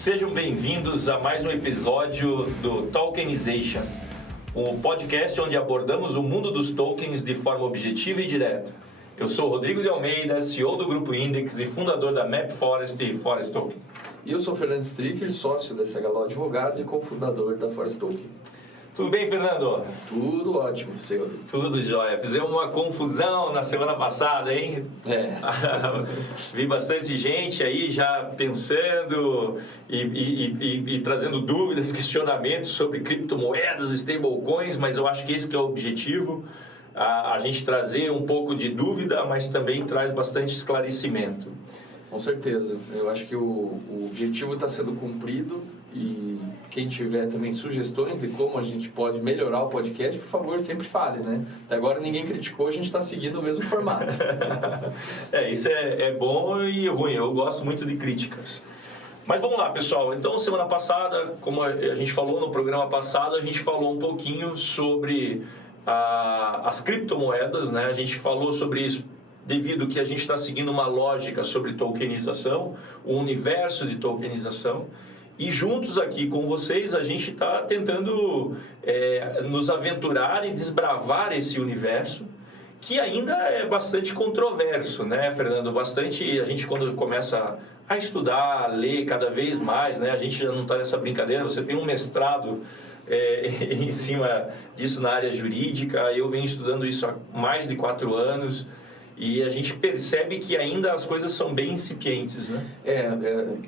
Sejam bem-vindos a mais um episódio do Tokenization, um podcast onde abordamos o mundo dos tokens de forma objetiva e direta. Eu sou Rodrigo de Almeida, CEO do Grupo Index e fundador da MapForest e Forest Token. E eu sou Fernando Stricker, sócio da SHLO Advogados e cofundador da Forest Token. Tudo bem, Fernando? Tudo ótimo, senhor. Tudo jóia. Fizemos uma confusão na semana passada, hein? Vi bastante gente aí já pensando e trazendo dúvidas, questionamentos sobre criptomoedas, stablecoins, mas eu acho que esse que é o objetivo, a gente trazer um pouco de dúvida, mas também traz bastante esclarecimento. Com certeza. Eu acho que o objetivo está sendo cumprido e quem tiver também sugestões de como a gente pode melhorar o podcast, por favor, sempre fale, né? Até agora ninguém criticou, a gente está seguindo o mesmo formato. Isso é bom e ruim. Eu gosto muito de críticas. Mas vamos lá, pessoal. Então, semana passada, como a gente falou no programa passado, a gente falou um pouquinho sobre as criptomoedas, né? A gente falou sobre isso devido que a gente está seguindo uma lógica sobre tokenização, o universo de tokenização. E juntos aqui com vocês, a gente está tentando nos aventurar e desbravar esse universo, que ainda é bastante controverso, né, Fernando? A gente quando começa a estudar, a ler cada vez mais, né, a gente já não está nessa brincadeira, você tem um mestrado em cima disso na área jurídica, eu venho estudando isso há mais de 4 anos, e a gente percebe que ainda as coisas são bem incipientes, né?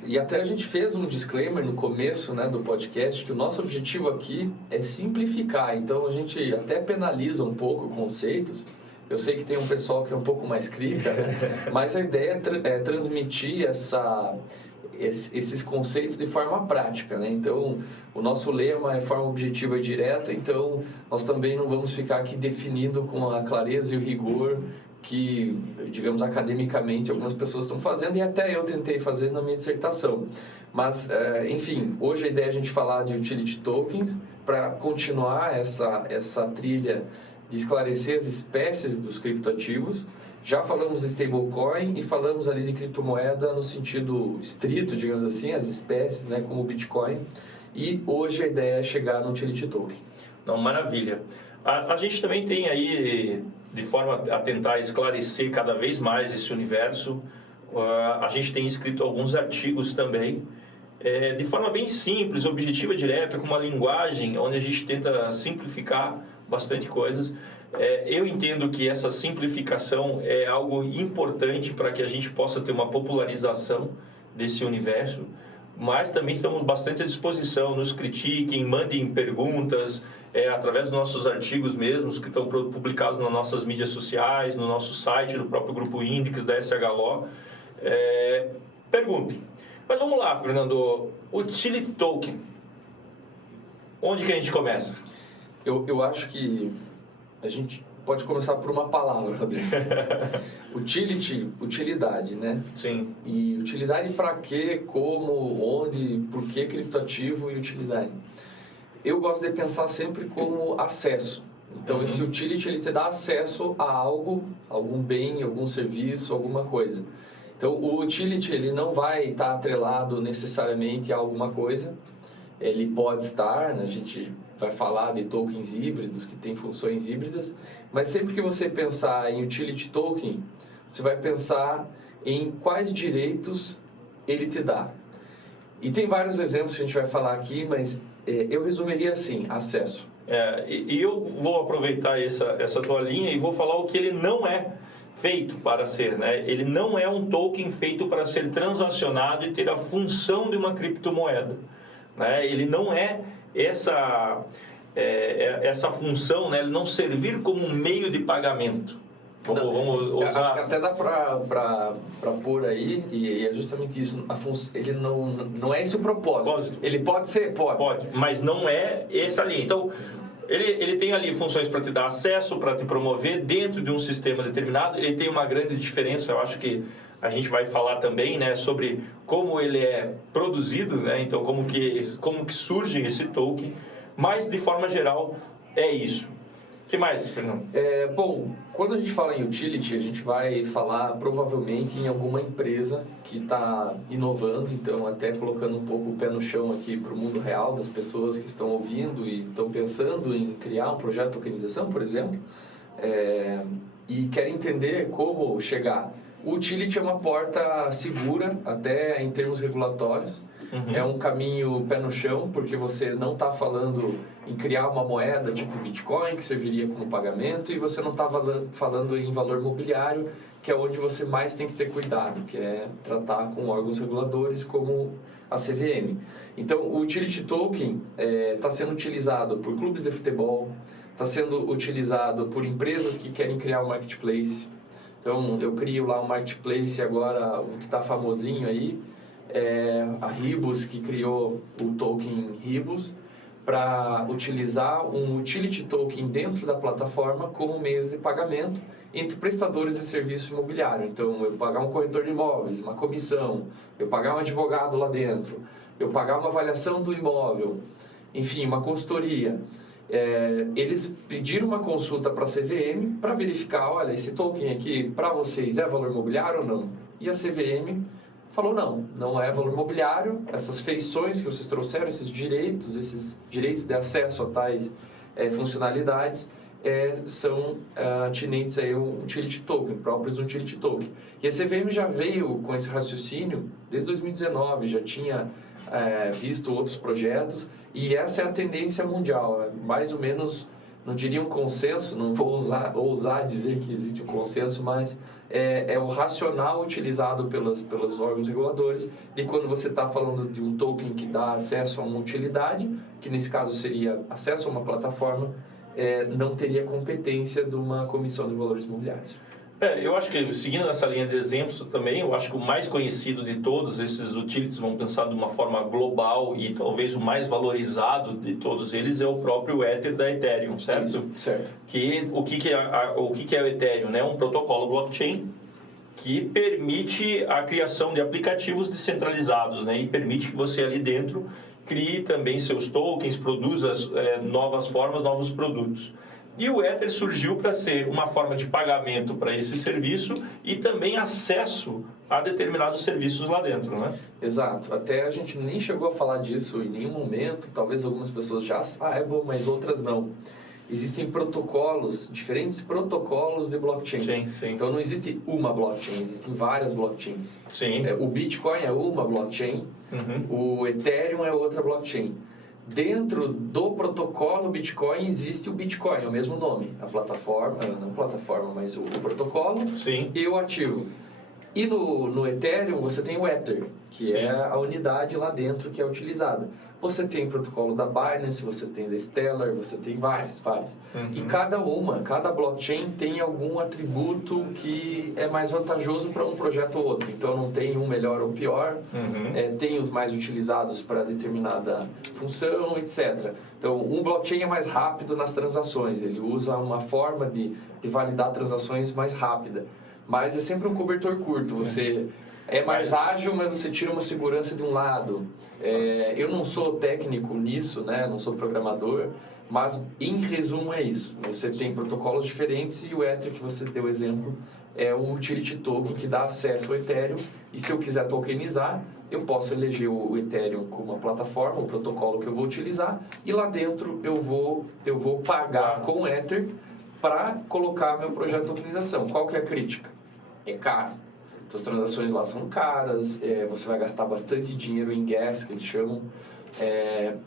E até a gente fez um disclaimer no começo, né, do podcast, que o nosso objetivo aqui é simplificar. Então a gente até penaliza um pouco conceitos. Eu sei que tem um pessoal que é um pouco mais crítica, né? Mas a ideia é transmitir esses conceitos de forma prática, né? Então, o nosso lema é forma objetiva e direta, então nós também não vamos ficar aqui definindo com a clareza e o rigor que, digamos, academicamente algumas pessoas estão fazendo e até eu tentei fazer na minha dissertação. Mas, enfim, hoje a ideia é a gente falar de utility tokens para continuar essa trilha de esclarecer as espécies dos criptoativos. Já falamos de stablecoin e falamos ali de criptomoeda no sentido estrito, digamos assim, as espécies, né, como o Bitcoin. E hoje a ideia é chegar no utility token. Não, maravilha. A gente também tem aí, de forma a tentar esclarecer cada vez mais esse universo, a gente tem escrito alguns artigos também, de forma bem simples, objetiva, direta, com uma linguagem onde a gente tenta simplificar bastante coisas. Eu entendo que essa simplificação é algo importante para que a gente possa ter uma popularização desse universo, mas também estamos bastante à disposição, nos critiquem, mandem perguntas, através dos nossos artigos mesmos, que estão publicados nas nossas mídias sociais, no nosso site, no próprio Grupo Index da SHLO. Perguntem. Mas vamos lá, Fernando, utility token, onde que a gente começa? Eu acho que a gente pode começar por uma palavra, Rodrigo. Utility, utilidade, né? Sim. E utilidade para quê, como, onde, por que criptoativo e utilidade? Eu gosto de pensar sempre como acesso. Então, esse utility, ele te dá acesso a algo, algum bem, algum serviço, alguma coisa. Então, o utility, ele não vai estar atrelado necessariamente a alguma coisa. Ele pode estar, né? A gente vai falar de tokens híbridos, que tem funções híbridas, mas sempre que você pensar em utility token, você vai pensar em quais direitos ele te dá. E tem vários exemplos que a gente vai falar aqui, mas eu resumiria assim, acesso. E eu vou aproveitar essa tua linha e vou falar o que ele não é feito para ser, né? Ele não é um token feito para ser transacionado e ter a função de uma criptomoeda, né? Ele não é essa função, né? Ele não servir como um meio de pagamento. Vamos usar... Acho que até dá para pôr aí, e é justamente isso, ele não é esse o propósito. Ele pode ser? Pode, mas não é essa linha. Então, ele tem ali funções para te dar acesso, para te promover dentro de um sistema determinado. Ele tem uma grande diferença, eu acho que a gente vai falar também, né, sobre como ele é produzido, né, então como que surge esse token, mas de forma geral é isso. que mais, Fernando? Bom, quando a gente fala em utility, a gente vai falar provavelmente em alguma empresa que está inovando, então até colocando um pouco o pé no chão aqui para o mundo real das pessoas que estão ouvindo e estão pensando em criar um projeto de tokenização, por exemplo, e querem entender como chegar. O utility é uma porta segura, até em termos regulatórios. Uhum. É um caminho pé no chão, porque você não está falando em criar uma moeda tipo Bitcoin, que serviria como pagamento, e você não está falando em valor mobiliário, que é onde você mais tem que ter cuidado, que é tratar com órgãos reguladores como a CVM. Então, o Utility Token está sendo utilizado por clubes de futebol, está sendo utilizado por empresas que querem criar um marketplace. Então, eu crio lá um marketplace agora, um que está famosinho aí, a Ribus, que criou o token Ribus, para utilizar um utility token dentro da plataforma como meio de pagamento entre prestadores de serviço imobiliário. Então, eu pagar um corretor de imóveis, uma comissão, eu pagar um advogado lá dentro, eu pagar uma avaliação do imóvel, enfim, uma consultoria. Eles pediram uma consulta para a CVM para verificar, olha, esse token aqui para vocês é valor imobiliário ou não? E a CVM falou não é valor imobiliário, essas feições que vocês trouxeram, esses direitos de acesso a tais funcionalidades são atinentes a um utility token, próprios do utility token. E a CVM já veio com esse raciocínio desde 2019, já tinha visto outros projetos, e essa é a tendência mundial, mais ou menos, não diria um consenso, não vou ousar dizer que existe um consenso, mas é o racional utilizado pelos órgãos reguladores de quando você está falando de um token que dá acesso a uma utilidade, que nesse caso seria acesso a uma plataforma, não teria competência de uma comissão de valores imobiliários. Eu acho que, seguindo essa linha de exemplos também, eu acho que o mais conhecido de todos esses utilities, vamos pensar de uma forma global e talvez o mais valorizado de todos eles é o próprio Ether da Ethereum, certo? Isso, certo. O que é o Ethereum? Né? Um protocolo blockchain que permite a criação de aplicativos descentralizados, né? E permite que você ali dentro crie também seus tokens, produza novas formas, novos produtos. E o Ether surgiu para ser uma forma de pagamento para esse serviço e também acesso a determinados serviços lá dentro, né? Exato. Até a gente nem chegou a falar disso em nenhum momento. Talvez algumas pessoas já saibam, mas outras não. Existem protocolos, diferentes protocolos de blockchain. Sim. Então não existe uma blockchain, existem várias blockchains. Sim. O Bitcoin é uma blockchain, o Ethereum é outra blockchain. Dentro do protocolo Bitcoin existe o Bitcoin, é o mesmo nome, a plataforma, não plataforma, mas o protocolo. Sim. E o ativo. E no Ethereum você tem o Ether, que Sim. é a unidade lá dentro que é utilizada. Você tem o protocolo da Binance, você tem da Stellar, você tem vários. E cada blockchain tem algum atributo que é mais vantajoso para um projeto ou outro. Então não tem um melhor ou pior, tem os mais utilizados para determinada função, etc. Então um blockchain é mais rápido nas transações, ele usa uma forma de validar transações mais rápida. Mas é sempre um cobertor curto, você é mais ágil, mas você tira uma segurança de um lado. Eu não sou técnico nisso, né? Não sou programador, mas em resumo é isso. Você tem protocolos diferentes e o Ether que você deu exemplo é o utility token que dá acesso ao Ethereum. E se eu quiser tokenizar, eu posso eleger o Ethereum como uma plataforma, o protocolo que eu vou utilizar, e lá dentro eu vou pagar com o Ether para colocar meu projeto de tokenização. Qual que é a crítica? É caro. Então, as transações lá são caras, você vai gastar bastante dinheiro em gas, que eles chamam.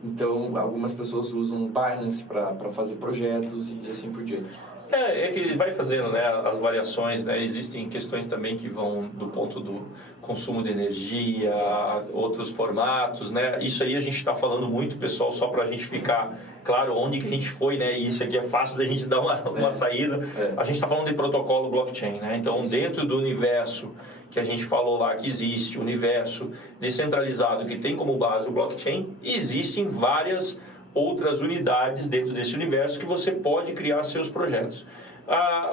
Então, algumas pessoas usam Binance para fazer projetos e assim por diante. É que ele vai fazendo, né, as variações, né? Existem questões também que vão do ponto do consumo de energia, outros formatos, né? Isso aí a gente está falando muito, pessoal, só para a gente ficar claro onde que a gente foi, né? E isso aqui é fácil da gente dar uma saída. A gente está falando de protocolo blockchain, né? Então, dentro do universo que a gente falou lá que existe, o universo descentralizado que tem como base o blockchain, existem várias outras unidades dentro desse universo que você pode criar seus projetos.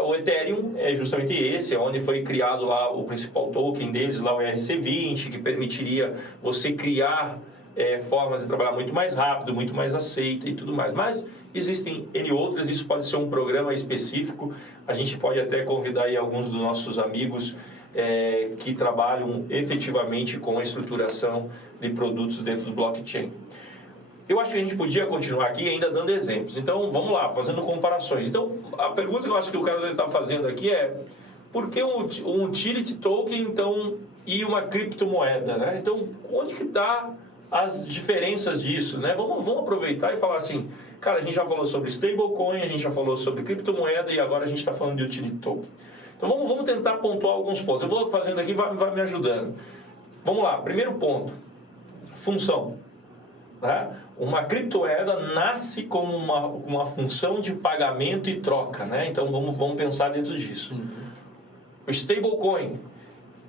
O Ethereum é justamente esse, é onde foi criado lá o principal token deles, lá o ERC20, que permitiria você criar formas de trabalhar muito mais rápido, muito mais aceita e tudo mais. Mas Existem N outras, isso pode ser um programa específico. A gente pode até convidar aí alguns dos nossos amigos que trabalham efetivamente com a estruturação de produtos dentro do blockchain. Eu acho que a gente podia continuar aqui ainda dando exemplos. Então, vamos lá, fazendo comparações. Então, a pergunta que eu acho que o cara deve estar fazendo aqui é: por que um utility token, então, e uma criptomoeda, né? Então, onde que está as diferenças disso, né? Vamos aproveitar e falar assim, cara, a gente já falou sobre stablecoin, a gente já falou sobre criptomoeda e agora a gente está falando de utility token. Então, vamos tentar pontuar alguns pontos. Eu vou fazendo aqui, vai me ajudando. Vamos lá, primeiro ponto, função. Né? Uma criptomoeda nasce como uma função de pagamento e troca, né? Então, vamos pensar dentro disso. O stablecoin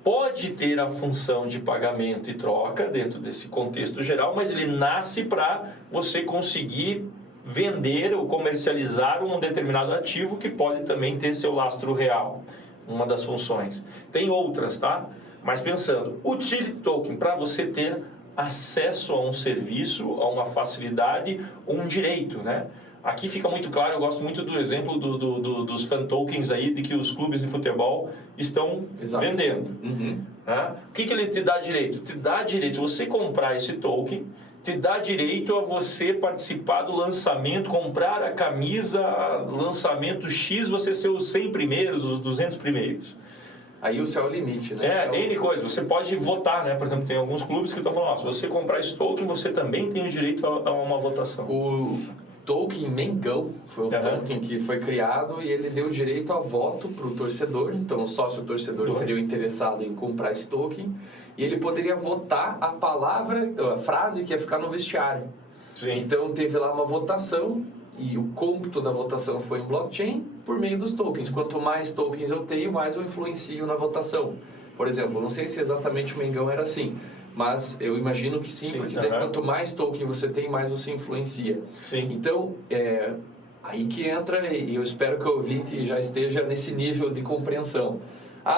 pode ter a função de pagamento e troca dentro desse contexto geral, mas ele nasce para você conseguir vender ou comercializar um determinado ativo que pode também ter seu lastro real, uma das funções. Tem outras, tá? Mas pensando, utility token, para você ter acesso a um serviço, a uma facilidade, um direito, né? Aqui fica muito claro, eu gosto muito do exemplo dos fan tokens aí, de que os clubes de futebol estão vendendo. Né? O que ele te dá direito? Te dá direito, se você comprar esse token, te dá direito a você participar do lançamento, comprar a camisa, lançamento X, você ser os 100 primeiros, os 200 primeiros. Aí o céu é o limite, né? N coisa. Você pode votar, né? Por exemplo, tem alguns clubes que estão falando, se você comprar esse token, você também tem o direito a uma votação. O token Mengão foi um token que foi criado e ele deu direito a voto para o torcedor. Então, o sócio-torcedor seria o interessado em comprar esse token e ele poderia votar a frase que ia ficar no vestiário. Sim. Então, teve lá uma votação e o cômputo da votação foi em blockchain por meio dos tokens. Quanto mais tokens eu tenho, mais eu influencio na votação. Por exemplo, não sei se exatamente o Mengão era assim, mas eu imagino que sim, porque daí, quanto mais token você tem, mais você influencia. Sim. Então, aí que entra, e eu espero que o ouvinte já esteja nesse nível de compreensão.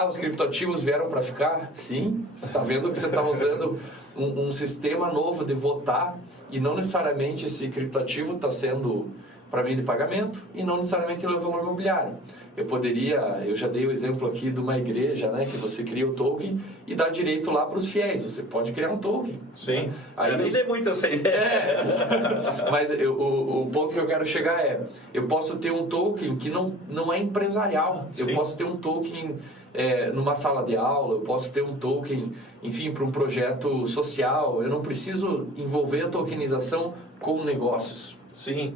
Os criptoativos vieram para ficar? Sim. Você está vendo que você está usando um sistema novo de votar e não necessariamente esse criptoativo está sendo para meio de pagamento e não necessariamente ele é valor imobiliário. Eu já dei o exemplo aqui de uma igreja, né, que você cria o token e dá direito lá para os fiéis. Você pode criar um token. Sim. Eu nem dei muito essa ideia. Mas o ponto que eu quero chegar eu posso ter um token que não é empresarial. Sim. Eu posso ter um token numa sala de aula, eu posso ter um token, enfim, para um projeto social. Eu não preciso envolver a tokenização com negócios. Sim.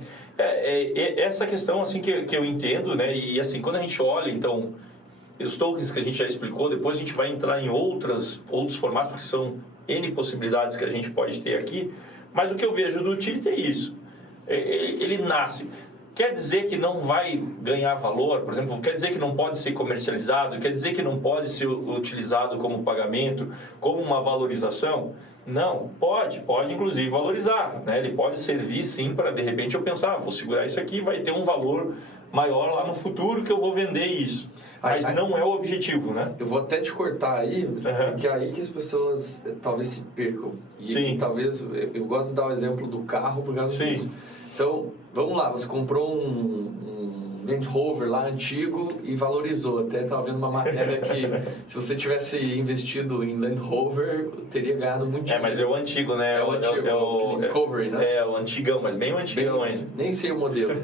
Essa questão assim que eu entendo, né? E assim, quando a gente olha, então, os tokens que a gente já explicou, depois a gente vai entrar em outros formatos, porque são N possibilidades que a gente pode ter aqui, mas o que eu vejo do utility é isso. Ele nasce. Quer dizer que não vai ganhar valor, por exemplo, quer dizer que não pode ser comercializado, quer dizer que não pode ser utilizado como pagamento, como uma valorização? Não, pode inclusive valorizar, né? Ele pode servir sim para, de repente, eu pensar, vou segurar isso aqui, vai ter um valor maior lá no futuro que eu vou vender isso. Mas não é o objetivo, né? Eu vou até te cortar aí, Rodrigo, porque é aí que as pessoas talvez se percam. Sim. Talvez, eu gosto de dar o exemplo do carro por causa disso. Então, vamos lá, você comprou um Land Rover lá antigo e valorizou. Até estava vendo uma matéria que se você tivesse investido em Land Rover, teria ganhado muito dinheiro. Mas é o antigo, né? É o antigo, o Discovery, né? É o antigão, mas bem o antigão ainda. Nem sei o modelo.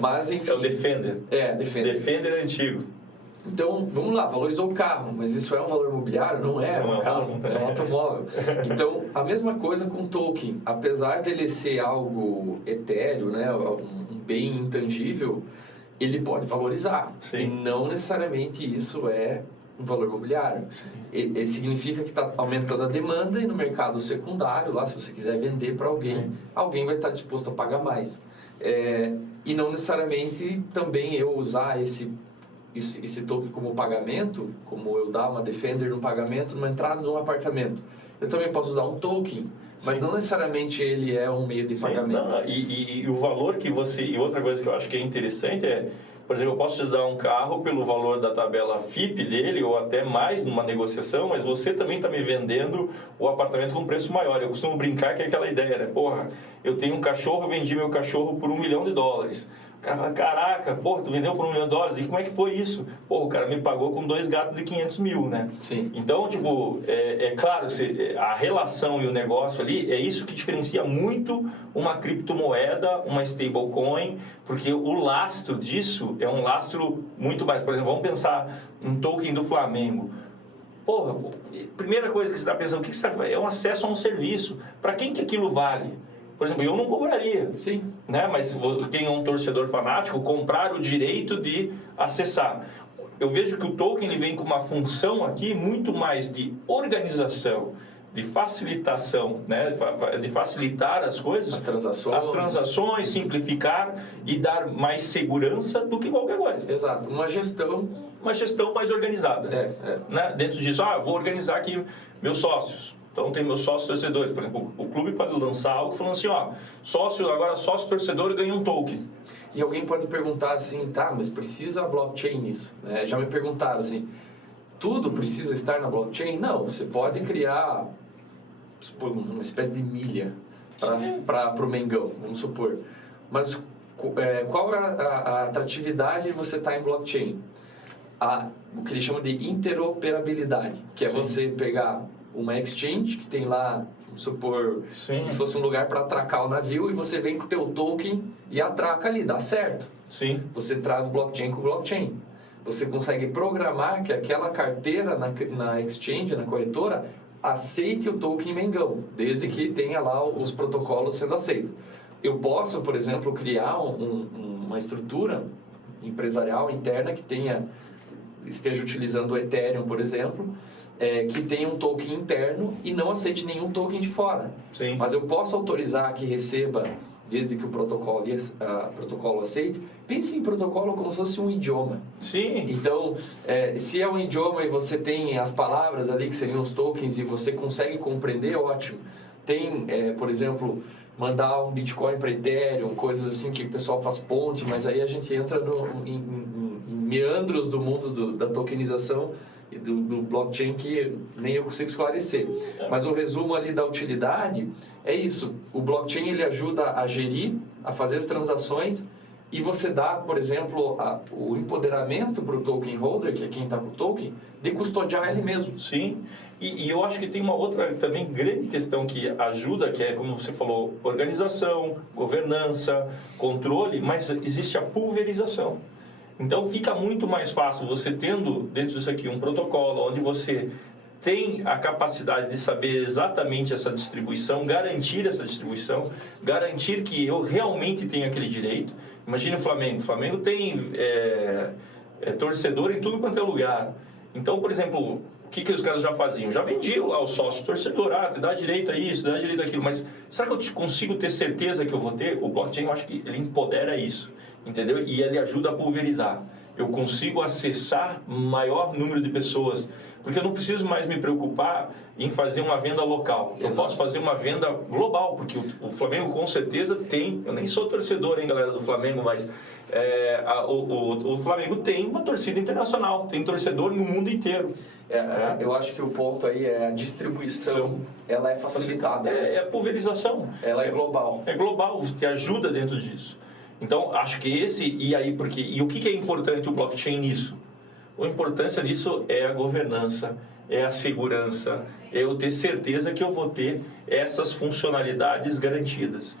Mas, enfim. É o Defender. Defender. Defender é antigo. Então, vamos lá, valorizou o carro, mas isso é um valor imobiliário? Não é um carro, é um automóvel. Então, a mesma coisa com o token. Apesar dele ser algo etéreo, né, um bem intangível, ele pode valorizar. Sim. E não necessariamente isso é um valor imobiliário. Ele significa que está aumentando a demanda e no mercado secundário, lá, se você quiser vender para alguém, alguém vai estar disposto a pagar mais. E não necessariamente também eu usar esse token como pagamento, como eu dar uma Defender no pagamento, numa entrada de um apartamento. Eu também posso usar um token, mas não necessariamente ele é um meio de pagamento. E o valor que você... E outra coisa que eu acho que é interessante é Por exemplo, eu posso te dar um carro pelo valor da tabela FIP dele, ou até mais numa negociação, mas você também está me vendendo o apartamento com preço maior. Eu costumo brincar que é aquela ideia, né? Porra, eu tenho um cachorro, eu vendi meu cachorro por $1 milhão. O cara fala, caraca, porra, tu vendeu por $1 milhão? E como é que foi isso? Porra, o cara me pagou com 2 gatos de 500 mil, né? Sim. Então, tipo, é claro, a relação e o negócio ali, é isso que diferencia muito uma criptomoeda, uma stablecoin, porque o lastro disso é um lastro muito mais. Por exemplo, vamos pensar um token do Flamengo. Porra, primeira coisa que você está pensando, o que você tá, é um acesso a um serviço. Para quem que aquilo vale? Por exemplo, eu não cobraria. Sim. Né? Mas quem é um torcedor fanático, comprar o direito de acessar. Eu vejo que o token ele vem com uma função aqui muito mais de organização, de facilitação, né? De facilitar as coisas. As transações, simplificar e dar mais segurança do que qualquer coisa. Exato. Uma gestão mais organizada. Né? Dentro disso, eu vou organizar aqui meus sócios. Então tem meus sócios torcedores, por exemplo, o clube pode lançar algo falando assim, agora sócio torcedor ganha um token. E alguém pode perguntar assim, tá, mas precisa blockchain nisso? Já me perguntaram assim, tudo precisa estar na blockchain? Não, você pode criar uma espécie de milha para o Mengão, vamos supor. Mas qual é a atratividade de você estar em blockchain? O que eles chamam de interoperabilidade, que é você pegar uma exchange que tem lá, vamos supor, como se fosse um lugar para atracar o navio e você vem com o teu token e atraca ali, dá certo. Sim. Você traz blockchain com blockchain. Você consegue programar que aquela carteira na exchange, na corretora, aceite o token Mengão, desde que tenha lá os protocolos sendo aceitos. Eu posso, por exemplo, criar uma estrutura empresarial interna que esteja utilizando o Ethereum, por exemplo, que tenha um token interno e não aceite nenhum token de fora. Sim. Mas eu posso autorizar que receba, desde que o protocolo aceite. Pense em protocolo como se fosse um idioma. Sim. Então, se é um idioma e você tem as palavras ali, que seriam os tokens, e você consegue compreender, ótimo. Tem, por exemplo, mandar um Bitcoin para Ethereum, coisas assim que o pessoal faz ponte, mas aí a gente entra em meandros do mundo da tokenização e do blockchain que nem eu consigo esclarecer. Mas o resumo ali da utilidade é isso. O blockchain ele ajuda a gerir, a fazer as transações e você dá, por exemplo, o empoderamento para o token holder, que é quem está com o token, de custodiar ele mesmo. Sim. E eu acho que tem uma outra também grande questão que ajuda, que é, como você falou, organização, governança, controle, mas existe a pulverização. Então fica muito mais fácil você tendo dentro disso aqui um protocolo onde você tem a capacidade de saber exatamente essa distribuição, garantir essa distribuição, garantir que eu realmente tenho aquele direito. Imagine o Flamengo. O Flamengo tem torcedor em tudo quanto é lugar. Então, por exemplo, o que os caras já faziam? Já vendiam ao sócio torcedor, te dá direito a isso, dá direito a aquilo. Mas será que eu consigo ter certeza que eu vou ter? O blockchain, eu acho que ele empodera isso. Entendeu? E ele ajuda a pulverizar. Eu consigo acessar maior número de pessoas, porque eu não preciso mais me preocupar em fazer uma venda local. Eu posso fazer uma venda global, porque o Flamengo com certeza tem, eu nem sou torcedor, hein, galera do Flamengo, mas o Flamengo tem uma torcida internacional, tem torcedor no mundo inteiro. Eu acho que o ponto aí é a distribuição, ela é facilitada. É a pulverização. Ela é global. É global, te ajuda dentro disso. Então, acho que e o que é importante o blockchain nisso? A importância disso é a governança, é a segurança, é eu ter certeza que eu vou ter essas funcionalidades garantidas.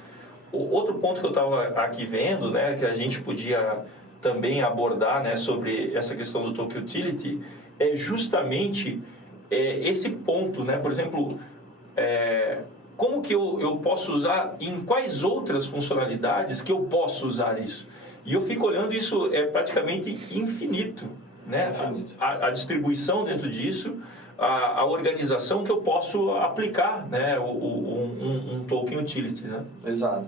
O outro ponto que eu estava aqui vendo, né, que a gente podia também abordar, né, sobre essa questão do token utility, é justamente esse ponto, né, por exemplo, como que eu posso usar, em quais outras funcionalidades que eu posso usar isso? E eu fico olhando isso, praticamente infinito, né? A distribuição dentro disso, a organização que eu posso aplicar, né? Um token utility, né? Exato.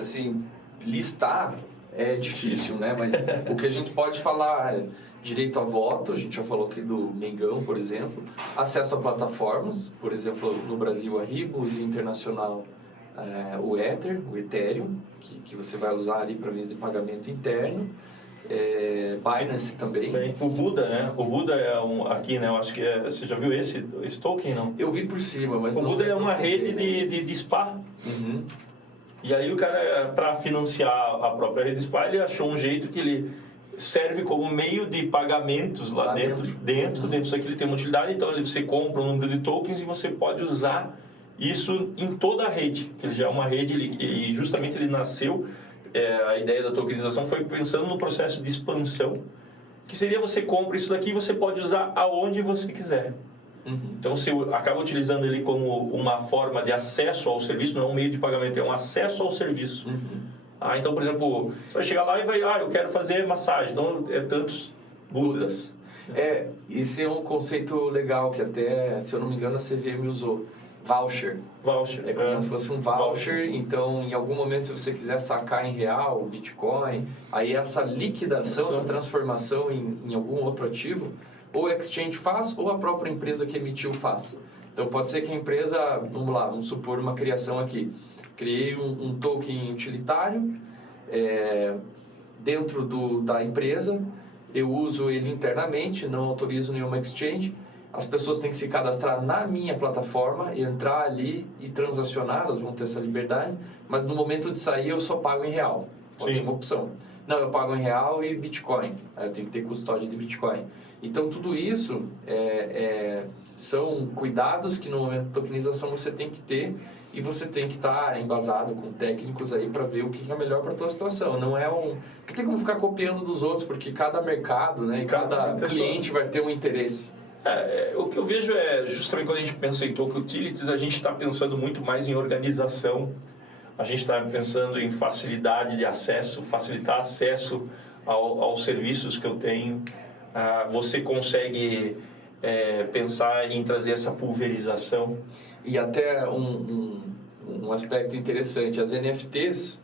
Assim, listar é difícil, né? Mas o que a gente pode falar é direito a voto, a gente já falou aqui do Mengão, por exemplo, acesso a plataformas, por exemplo, no Brasil a Ribus e internacional o Ether, o Ethereum, que você vai usar ali para meios de pagamento interno, Binance também. Bem, o Buda, né? O Buda é aqui, né? Eu acho que você já viu esse token, não? Eu vi por cima, mas o não... Buda é uma rede de spa. Uhum. E aí o cara, para financiar a própria rede spa, ele achou um jeito que ele serve como meio de pagamentos lá dentro disso aqui ele tem uma utilidade, então você compra um número de tokens e você pode usar isso em toda a rede, que ele já é uma rede e justamente ele nasceu, a ideia da tokenização foi pensando no processo de expansão, que seria você compra isso daqui e você pode usar aonde você quiser. Então você acaba utilizando ele como uma forma de acesso ao serviço, não é um meio de pagamento, é um acesso ao serviço. Então, por exemplo, você vai chegar lá e vai, eu quero fazer massagem, então é tantos Budas. Esse é um conceito legal que até, se eu não me engano, a CVM usou. Voucher. Voucher. É como se fosse um voucher, então em algum momento se você quiser sacar em real, Bitcoin, aí essa liquidação, essa transformação em algum outro ativo, ou o exchange faz ou a própria empresa que emitiu faz. Então pode ser que a empresa, vamos supor uma criação aqui, criei um token utilitário dentro da empresa, eu uso ele internamente, não autorizo nenhuma exchange, as pessoas têm que se cadastrar na minha plataforma, entrar ali e transacionar, elas vão ter essa liberdade, mas no momento de sair eu só pago em real, pode ser uma opção. Não, eu pago em real e Bitcoin, eu tenho que ter custódia de Bitcoin. Então tudo isso são cuidados que no momento de tokenização você tem que ter e você tem que estar embasado com técnicos aí para ver o que é melhor para a tua situação. Não tem como ficar copiando dos outros, porque cada mercado, né, e cada cliente vai ter um interesse. O que eu vejo justamente quando a gente pensa em token utilities, a gente está pensando muito mais em organização, a gente está pensando em facilidade de acesso, facilitar acesso aos serviços que eu tenho. Você consegue pensar em trazer essa pulverização. E até um aspecto interessante, as NFTs,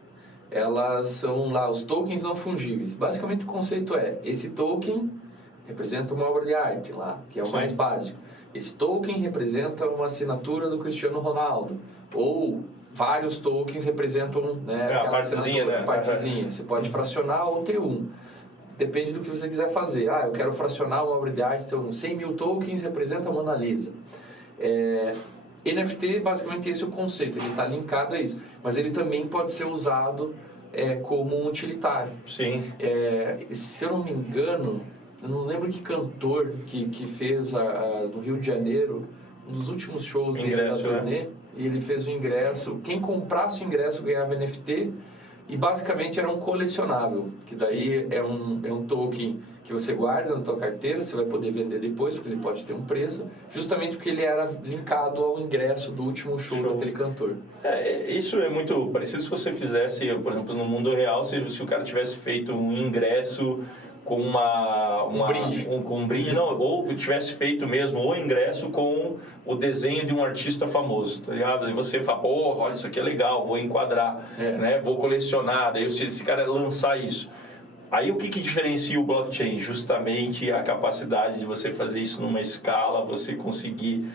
elas são lá os tokens não fungíveis. Basicamente o conceito esse token representa uma obra de arte lá, que é o mais básico. Esse token representa uma assinatura do Cristiano Ronaldo. Ou vários tokens representam a partezinha. Você pode fracionar ou ter um. Depende do que você quiser fazer. Eu quero fracionar uma obra de arte, então 100 mil tokens representa a Mona Lisa. NFT, basicamente esse é o conceito, ele está linkado a isso. Mas ele também pode ser usado como um utilitário. Sim. Se eu não me engano, eu não lembro que cantor que fez no Rio de Janeiro, um dos últimos shows dele da turnê, e ele fez o ingresso. Quem comprasse o ingresso ganhava NFT, e basicamente era um colecionável, que daí é um token que você guarda na tua carteira, você vai poder vender depois, porque ele pode ter um preço, justamente porque ele era linkado ao ingresso do último show daquele cantor. Isso é muito parecido se você fizesse, por exemplo, no mundo real, se o cara tivesse feito um ingresso com um brinde, não, ou tivesse feito mesmo o ingresso com o desenho de um artista famoso, tá ligado? E você fala, olha, isso aqui é legal, vou enquadrar, né? Vou colecionar, daí se esse cara lançar isso. Aí o que diferencia o blockchain? Justamente a capacidade de você fazer isso numa escala, você conseguir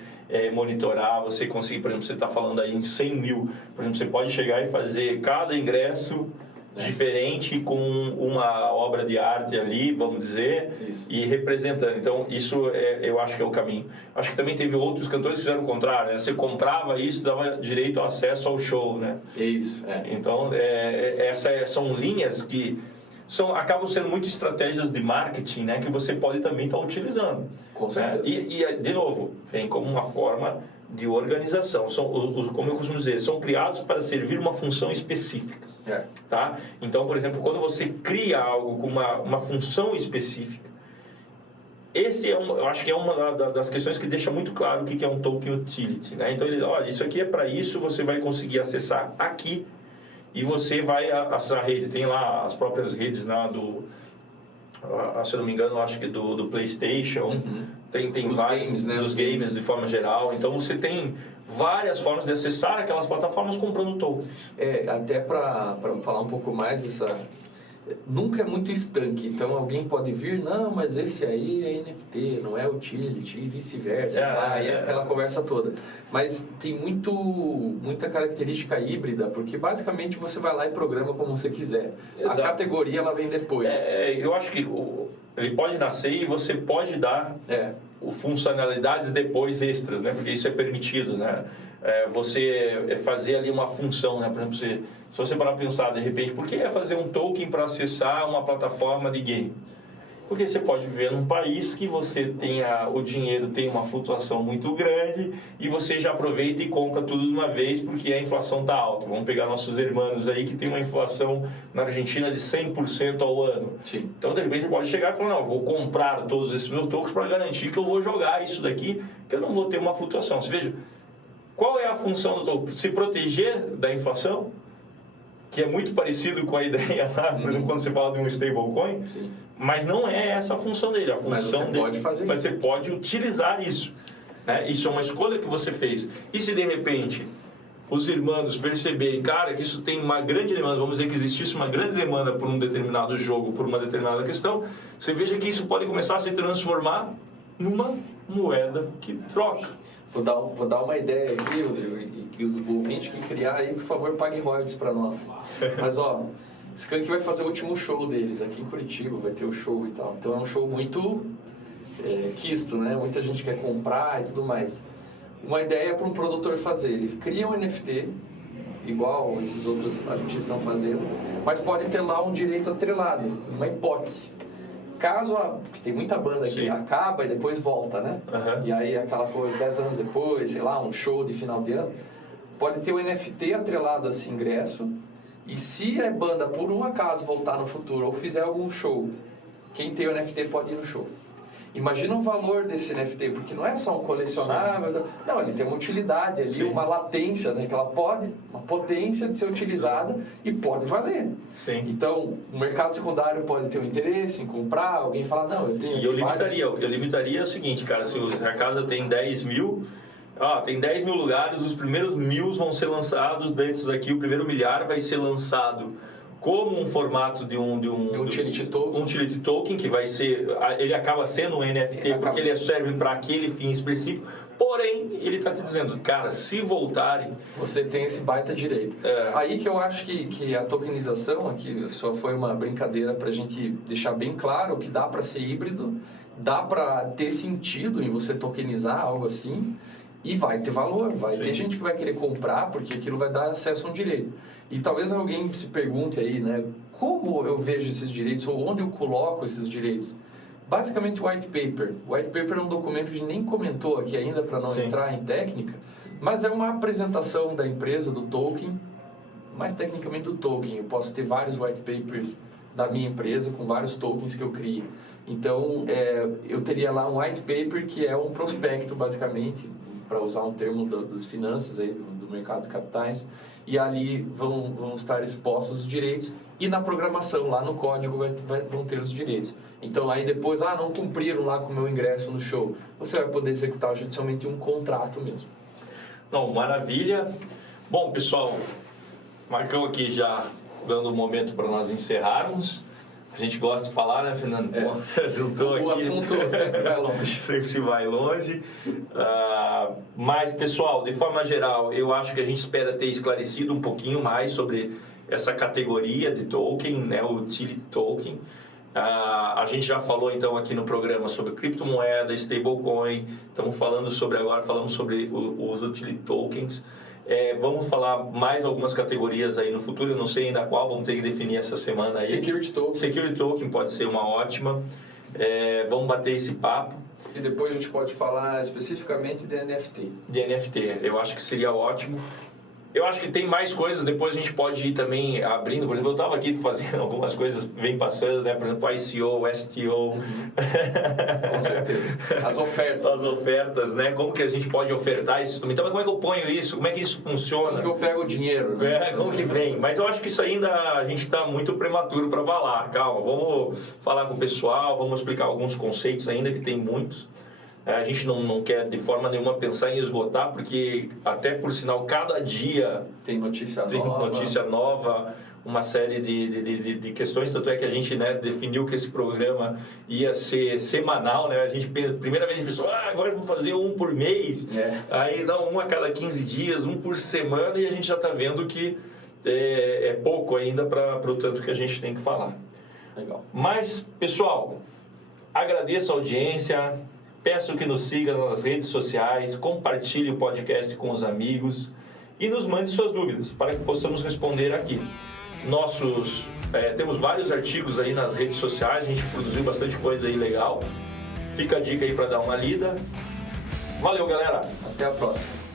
monitorar, você conseguir, por exemplo, você está falando aí em 100 mil, por exemplo, você pode chegar e fazer cada ingresso diferente com uma obra de arte ali, vamos dizer, e representando. Então, isso eu acho que é o caminho. Acho que também teve outros cantores que fizeram o contrário, né? Você comprava isso, dava direito ao acesso ao show, né? Então, são linhas que acabam sendo muito estratégias de marketing, né? Que você pode também estar utilizando. Com certeza. E, de novo, vem como uma forma de organização. Como eu costumo dizer, são criados para servir uma função específica. Tá? Então, por exemplo, quando você cria algo com uma função específica, eu acho que é uma das questões que deixa muito claro o que é um token utility, né? Então, olha, isso aqui é para isso, você vai conseguir acessar aqui e você vai acessar a rede. Tem lá as próprias redes lá se eu não me engano, acho que do PlayStation, tem vários dos games de forma geral. Então, você tem várias formas de acessar aquelas plataformas comprando tokens. Até para falar um pouco mais nunca é muito estanque. Então alguém pode vir, não, mas esse aí é NFT, não é utility, e vice-versa, aquela conversa toda. Mas tem muita característica híbrida, porque basicamente você vai lá e programa como você quiser. Exato. A categoria ela vem depois. Eu acho que ele pode nascer e você pode dar funcionalidades depois extras, né? Porque isso é permitido, né? Você fazer ali uma função, né? Por exemplo, se você parar para pensar, de repente, por que fazer um token para acessar uma plataforma de game? Porque você pode viver num país que você tenha, o dinheiro tem uma flutuação muito grande e você já aproveita e compra tudo de uma vez porque a inflação está alta. Vamos pegar nossos irmãos aí que tem uma inflação na Argentina de 100% ao ano. Sim. Então, de repente, você pode chegar e falar, não, eu vou comprar todos esses meus tokens para garantir que eu vou jogar isso daqui, que eu não vou ter uma flutuação. Você veja, qual é a função do token? Se proteger da inflação, que é muito parecido com a ideia lá, por exemplo, quando você fala de um stablecoin, mas não é essa a função dele. A função dele, mas você pode utilizar isso, né? Isso é uma escolha que você fez. E se de repente os irmãos perceberem, cara, que isso tem uma grande demanda, vamos dizer que existisse uma grande demanda por um determinado jogo, por uma determinada questão, você veja que isso pode começar a se transformar numa moeda que troca. Vou dar uma ideia aqui, e o ouvinte que criar aí, por favor, pague royalties para nós. Mas, ó, Skank vai fazer o último show deles aqui em Curitiba, vai ter o show e tal. Então é um show muito quisto, né? Muita gente quer comprar e tudo mais. Uma ideia para um produtor fazer, ele cria um NFT, igual esses outros artistas estão fazendo, mas pode ter lá um direito atrelado, uma hipótese. Caso, porque tem muita banda que acaba e depois volta, né? E aí aquela coisa, 10 anos depois, sei lá, um show de final de ano, pode ter o NFT atrelado a esse ingresso, e se a banda por um acaso voltar no futuro ou fizer algum show, quem tem o NFT pode ir no show. Imagina o valor desse NFT, porque não é só um colecionável, não, ele tem uma utilidade ali, uma latência, né? Que ela pode, uma potência de ser utilizada e pode valer. Então, o mercado secundário pode ter um interesse em comprar, alguém fala, não, eu tenho... E eu limitaria o seguinte, cara, se a casa tem 10 mil, tem 10 mil lugares, os primeiros 1000 vão ser lançados dentro daqui, o primeiro milhar vai ser lançado como um formato de um utility token, que vai ser, ele acaba sendo um NFT porque ele serve para aquele fim específico, porém ele está te dizendo, cara, se voltarem, você tem esse baita direito. Aí que eu acho que a tokenização aqui só foi uma brincadeira para a gente deixar bem claro que dá para ser híbrido, dá para ter sentido em você tokenizar algo assim, e vai ter valor, vai ter gente que vai querer comprar porque aquilo vai dar acesso a um direito. E talvez alguém se pergunte aí, né, como eu vejo esses direitos ou onde eu coloco esses direitos? Basicamente, o white paper. O white paper é um documento que a gente nem comentou aqui ainda para não entrar em técnica, mas é uma apresentação da empresa, do token, mais tecnicamente do token. Eu posso ter vários white papers da minha empresa com vários tokens que eu crio. Então, eu teria lá um white paper que é um prospecto, basicamente, para usar um termo das finanças, aí, do mercado de capitais, e ali vão estar expostos os direitos, e na programação, lá no código, vão ter os direitos. Então, aí depois, não cumpriram lá com o meu ingresso no show, você vai poder executar judicialmente um contrato mesmo. Não, maravilha. Bom, pessoal, Marcão aqui já dando um momento para nós encerrarmos. A gente gosta de falar, né, Fernando? Juntou aqui. O assunto sempre vai longe. Sempre se vai longe. Mas, pessoal, de forma geral, eu acho que a gente espera ter esclarecido um pouquinho mais sobre essa categoria de token, né, o utility token. A gente já falou, então, aqui no programa sobre criptomoeda, stablecoin. Falamos sobre os utility tokens. Vamos falar mais algumas categorias aí no futuro, eu não sei ainda qual, vamos ter que definir essa semana aí. Security Token pode ser uma ótima. Vamos bater esse papo. E depois a gente pode falar especificamente de NFT. Eu acho que seria ótimo. Eu acho que tem mais coisas, depois a gente pode ir também abrindo. Por exemplo, eu estava aqui fazendo algumas coisas, vem passando, né? Por exemplo, ICO, STO. Com certeza. As ofertas, né? Como que a gente pode ofertar isso? Então, como é que eu ponho isso? Como é que isso funciona? Como que eu pego o dinheiro? Né? Como que vem? Mas eu acho que isso ainda a gente está muito prematuro para falar. Calma, vamos falar com o pessoal, vamos explicar alguns conceitos ainda, que tem muitos. A gente não quer de forma nenhuma pensar em esgotar, porque até por sinal, cada dia tem notícia nova, uma série de questões, tanto é que a gente, né, definiu que esse programa ia ser semanal, né? A gente, primeira vez a gente pensou, agora vamos fazer um por mês, aí não, um a cada 15 dias, um por semana, e a gente já está vendo que é pouco ainda para o tanto que a gente tem que falar. Legal. Mas, pessoal, agradeço a audiência, peço que nos siga nas redes sociais, compartilhe o podcast com os amigos e nos mande suas dúvidas para que possamos responder aqui. Temos vários artigos aí nas redes sociais, a gente produziu bastante coisa aí legal. Fica a dica aí para dar uma lida. Valeu, galera! Até a próxima.